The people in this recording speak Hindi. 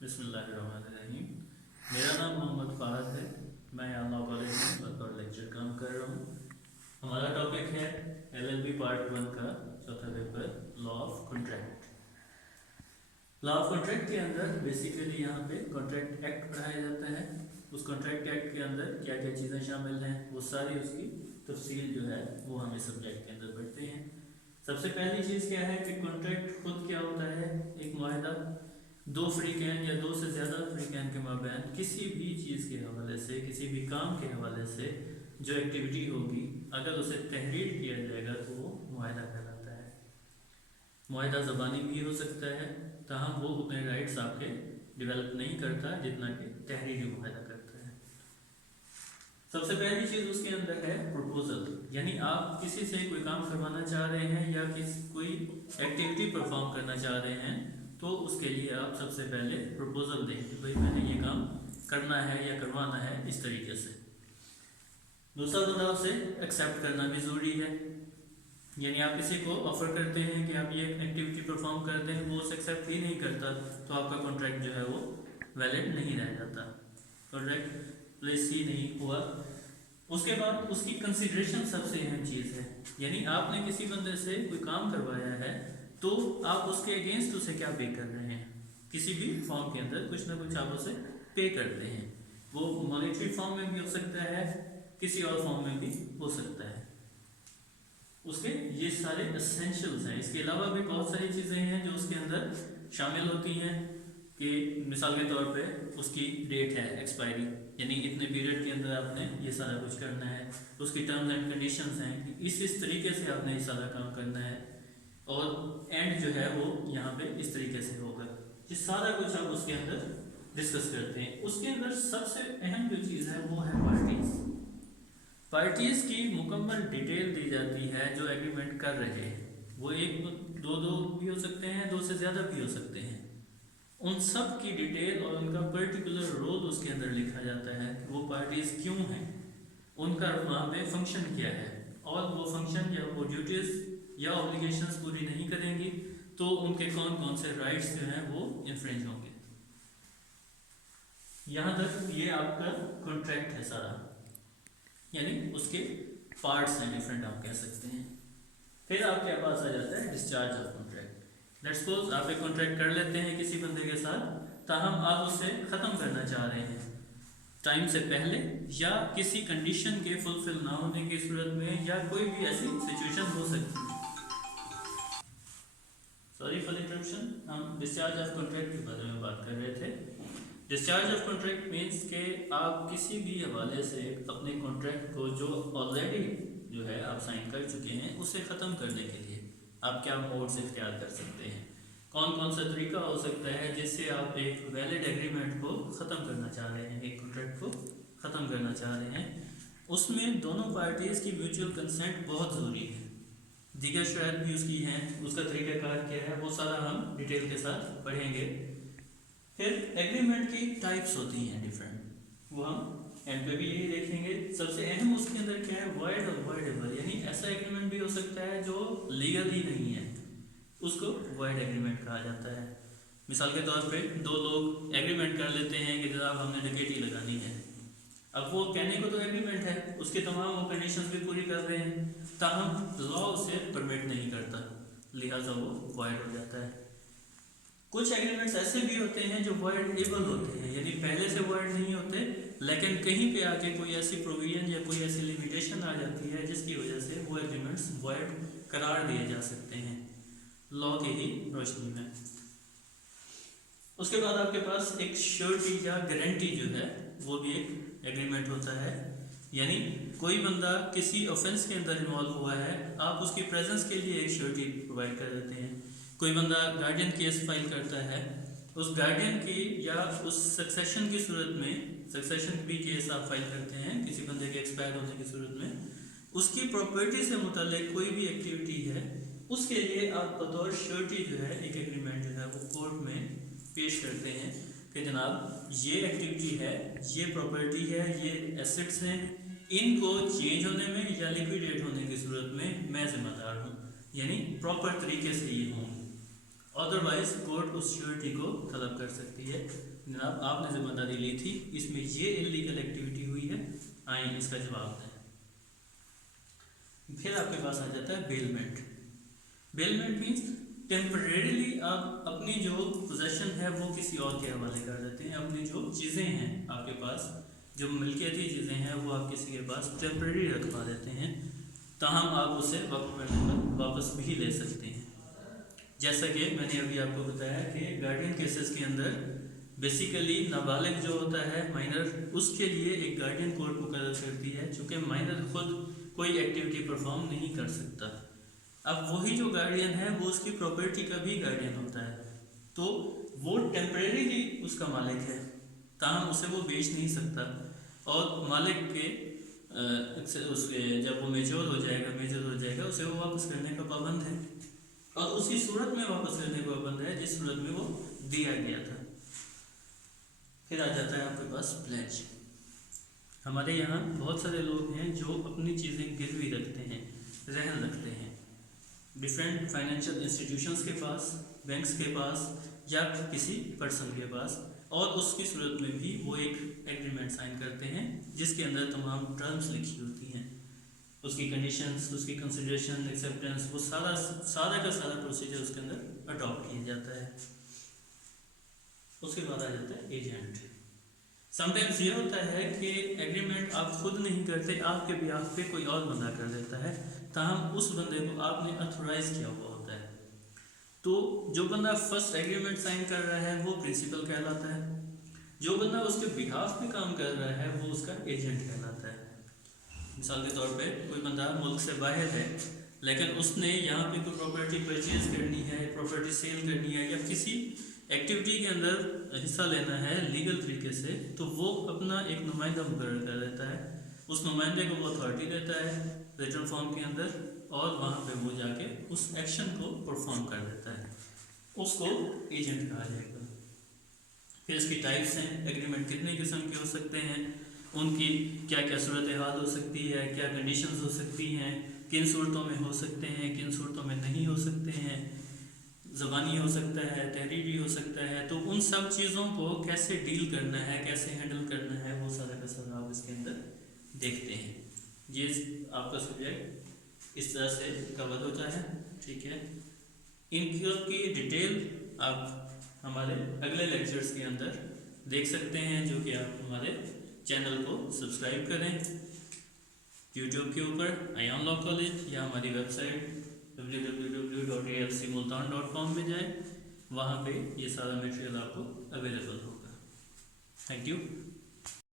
बिस्मिल्लाहिर्रहमानिर्रहीम। मेरा नाम मोहम्मद फ़ाहद है। मैं यहाँ लॉ कॉलेज में बतौर लेक्चर काम कर रहा हूँ। हमारा टॉपिक है LLB पार्ट 1 का चौथा paper, law of contract. Law of contract के अंदर बेसिकली यहाँ पे कॉन्ट्रैक्ट एक्ट पढ़ाया जाता है। उस कॉन्ट्रैक्ट एक्ट के अंदर क्या क्या चीज़ें शामिल हैं वो सारी उसकी तफसील जो है वो हम इस सब्जेक्ट के अंदर पढ़ते हैं। सबसे पहली चीज़ क्या है कि कॉन्ट्रैक्ट खुद क्या होता है? एक मुआहदा दो फ्रीकैन या दो से ज़्यादा फ्रीकैन के माबैन किसी भी चीज़ के हवाले से, किसी भी काम के हवाले से जो एक्टिविटी होगी, अगर उसे तहरीर किया जाएगा तो वो मुआहदा कहलाता है। मुआहदा ज़बानी भी हो सकता है, ताहम वो उतने राइट्स आपके डेवलप नहीं करता जितना कि तहरीरी मुआहदा करता है। सबसे पहली चीज़ उसके अंदर है प्रपोजल, यानी आप किसी से कोई काम करवाना चाह रहे हैं या कोई एक्टिविटी परफॉर्म करना चाह रहे हैं, तो उसके लिए आप सबसे पहले प्रपोजल दें कि भाई मैंने ये काम करना है या करवाना है इस तरीके से। दूसरा बंदा उसे एक्सेप्ट करना भी ज़रूरी है, यानी आप किसी को ऑफर करते हैं कि आप ये एक्टिविटी परफॉर्म कर दें, वो उसे एक्सेप्ट ही नहीं करता तो आपका कॉन्ट्रैक्ट जो है वो वैलिड नहीं रह जाता, कॉन्ट्रैक्ट प्लेस ही नहीं हुआ। उसके बाद उसकी कंसिडरेशन सबसे अहम चीज़ है, यानी आपने किसी बंदे से कोई काम करवाया है तो आप उसके अगेंस्ट उसे क्या पे कर रहे हैं। किसी भी फॉर्म के अंदर कुछ ना कुछ आप उसे पे करते हैं, वो मॉनेटरी फॉर्म में भी हो सकता है, किसी और फॉर्म में भी हो सकता है। उसके ये सारे एसेंशियल्स हैं। इसके अलावा भी बहुत सारी चीज़ें हैं जो उसके अंदर शामिल होती हैं कि मिसाल के तौर पे उसकी डेट है एक्सपायरी, यानी इतने पीरियड के अंदर आपने ये सारा कुछ करना है। उसकी टर्म्स एंड कंडीशंस हैं कि इस तरीके से आपने ये सारा काम करना है, और एंड जो है वो यहाँ पे इस तरीके से होगा। ये सारा कुछ आप उसके अंदर डिस्कस करते हैं। उसके अंदर सबसे अहम जो चीज़ है वो है पार्टीज़। पार्टीज़ की मुकम्मल डिटेल दी जाती है जो एग्रीमेंट कर रहे हैं। वो एक दो भी हो सकते हैं, दो से ज़्यादा भी हो सकते हैं। उन सब की डिटेल और उनका पर्टिकुलर रोल उसके अंदर लिखा जाता है कि वो पार्टीज़ क्यों हैं, उनका वहाँ पे फंक्शन क्या है, और वो फंक्शन या वो ड्यूटीज़ या ऑब्लिगेशंस पूरी नहीं करेंगी तो उनके कौन कौन से राइट्स जो हैं वो इन्फ्रिंज होंगे। यहाँ तक ये आपका कॉन्ट्रैक्ट है सारा, यानी उसके पार्ट्स हैं डिफरेंट, आप कह सकते हैं। फिर आपके पास आ जाता है discharge of contract. Let's suppose आप एक कॉन्ट्रैक्ट कर लेते हैं किसी बंदे के साथ, ताहम आप उसे ख़त्म करना चाह रहे हैं टाइम से पहले या किसी कंडीशन के फुलफिल ना होने की सूरत में, या कोई भी ऐसी सिचुएशन हो सकती है। सॉरी फॉर इंटरप्शन, हम डिस्चार्ज ऑफ कॉन्ट्रैक्ट के बारे में बात कर रहे थे। डिस्चार्ज ऑफ कॉन्ट्रैक्ट मीन्स के आप किसी भी हवाले से अपने कॉन्ट्रैक्ट को जो ऑलरेडी जो है आप साइन कर चुके हैं उसे ख़त्म करने के लिए आप क्या मोड्स इख्तियार कर सकते हैं, कौन कौन सा तरीका हो सकता है जिससे आप एक वैलिड एग्रीमेंट को ख़त्म करना चाह रहे हैं, एक कॉन्ट्रैक्ट को ख़त्म करना चाह रहे हैं। उसमें दोनों पार्टीज़ की म्यूचुअल कंसेंट बहुत ज़रूरी है। दीगर शराइत भी उसकी हैं, उसका तरीक़ाकार क्या है वो सारा हम डिटेल के साथ पढ़ेंगे। फिर एग्रीमेंट की टाइप्स होती हैं डिफरेंट, वो हम एंड पे भी यही देखेंगे। सबसे अहम उसके अंदर क्या है, वॉइड और वॉइडेबल, यानी ऐसा एग्रीमेंट भी हो सकता है जो लीगल ही नहीं है, उसको वॉइड एग्रीमेंट कहा जाता है। मिसाल के तौर पे दो लोग एग्रीमेंट कर लेते हैं कि जनाब हमने डकैती लगानी है। अब वो कहने को तो एग्रीमेंट है, उसके तमाम वो कंडीशंस भी पूरी कर रहे हैं, ताहम लॉ उसे परमिट नहीं करता, लिहाजा वो वॉइड हो जाता है। कुछ एग्रीमेंट्स ऐसे भी होते हैं जो वॉइडेबल होते हैं, यानी पहले से वॉइड नहीं होते, लेकिन कहीं पे आके कोई ऐसी प्रोविजन या कोई ऐसी लिमिटेशन आ जाती है जिसकी वजह से वो एग्रीमेंट्स वॉइड करार दिए जा सकते हैं लॉ की ही रोशनी में। उसके बाद आपके पास एक श्योरिटी या गारंटी जो है वो भी एक एग्रीमेंट होता है, यानी कोई बंदा किसी ऑफेंस के अंदर इन्वॉल्व हुआ है, आप उसकी प्रेजेंस के लिए एक श्योरिटी प्रोवाइड कर देते हैं। कोई बंदा गार्डियन केस फाइल करता है, उस गार्डियन की या उस सक्सेशन की सूरत में, सक्सेशन भी केस आप फाइल करते हैं किसी बंदे के एक्सपायर होने की सूरत में, उसकी प्रॉपर्टी से मुताल्लिक कोई भी एक्टिविटी है उसके लिए आप बतौर श्योरिटी जो है एक एग्रीमेंट जो है वो कोर्ट में पेश करते हैं कि जनाब ये एक्टिविटी है, ये प्रॉपर्टी है, ये एसेट्स हैं, इनको चेंज होने में या लिक्विडेट होने की सूरत में मैं जिम्मेदार हूँ, यानी प्रॉपर तरीके से ये हों। अदरवाइज कोर्ट उस श्योरिटी को तलब कर सकती है, जनाब आपने जिम्मेदारी ली थी, इसमें ये इलीगल एक्टिविटी हुई है, आइए इसका जवाब दें। फिर आपके पास आ जाता है बेलमेंट। बेलमेंट मीन्स टेम्परेरीली आप अपनी जो पोजेशन है वो किसी और के हवाले कर देते हैं, अपनी जो चीज़ें हैं आपके पास, जो मिल्कियती चीज़ें हैं वो आप किसी के पास टेम्परेरी रखवा देते हैं, ताहम आप उसे वक्त पड़ने पर वापस भी ले सकते हैं। जैसा कि मैंने अभी आपको बताया कि गार्डियन केसेस के अंदर बेसिकली नाबालिग जो होता है माइनर, उसके लिए एक गार्डियन कोर्ट मुकर्रर करती है, चूँकि माइनर खुद कोई एक्टिविटी परफॉर्म नहीं कर सकता। अब वही जो गार्डियन है वो उसकी प्रॉपर्टी का भी गार्डियन होता है, तो वो टेम्परेरीली उसका मालिक है, ताहम उसे वो बेच नहीं सकता, और मालिक के उसके जब वो मेच्योर हो जाएगा उसे वो वापस करने का पाबंद है, और उसी सूरत में वापस करने का पाबंद है जिस सूरत में वो दिया गया था। फिर आ जाता है आपके पास प्लेज। हमारे यहाँ बहुत सारे लोग हैं जो अपनी चीज़ें गिरवी रखते हैं, रहन रखते हैं डिफरेंट फाइनेंशियल इंस्टीट्यूशंस के पास, बैंक्स के पास या किसी पर्सन के पास, और उसकी सूरत में भी वो एक एग्रीमेंट साइन करते हैं जिसके अंदर तमाम टर्म्स लिखी होती हैं, उसकी कंडीशंस, उसकी कंसिडरेशन, एक्सेप्टेंस, वो सारा का सारा प्रोसीजर उसके अंदर अडॉप्ट किया जाता है। उसके बाद आ जाता है एजेंट। समटाइम्स ये होता है कि एग्रीमेंट आप खुद नहीं करते, आपके बिहाफ पे कोई और बंदा कर देता है, ताहम उस बंदे को आपने अथोराइज किया हुआ होता है, तो जो बंदा फर्स्ट एग्रीमेंट साइन कर रहा है वो प्रिंसिपल कहलाता है, जो बंदा उसके बिहाफ पे काम कर रहा है वो उसका एजेंट कहलाता है। मिसाल के तौर पे कोई बंदा मुल्क से बाहर है, लेकिन उसने यहाँ पे कोई प्रॉपर्टी परचेज करनी है, प्रॉपर्टी सेल करनी है, या किसी एक्टिविटी के अंदर हिस्सा लेना है लीगल तरीके से, तो वो अपना एक नुमाइंदा मुकर्रर कर देता है, उस नुमाइंदे को वो अथॉरिटी देता है रिटर्न फॉर्म के अंदर, और वहाँ पे वो जाके उस एक्शन को परफॉर्म कर देता है, उसको एजेंट कहा जाएगा। फिर इसकी टाइप्स हैं, एग्रीमेंट कितने किस्म के हो सकते हैं, उनकी क्या क्या सूरत हाल हो सकती है, क्या कंडीशंस हो सकती हैं, किन सूरतों में हो सकते हैं, किन सूरतों में नहीं हो सकते हैं, ज़बानी हो सकता है, तहरीरी हो सकता है, तो उन सब चीज़ों को कैसे डील करना है, कैसे हैंडल करना है, वो सारा का सारा आप इसके अंदर देखते हैं। ये आपका सब्जेक्ट इस तरह से कवर होता है, ठीक है। इनकी डिटेल आप हमारे अगले लेक्चर्स के अंदर देख सकते हैं, जो कि आप हमारे चैनल को सब्सक्राइब करें यूट्यूब के ऊपर आयान लॉ कॉलेज, या हमारी वेबसाइट www.alcmultan.com में जाएं, वहाँ पे ये सारा मटेरियल आपको अवेलेबल होगा। Thank you.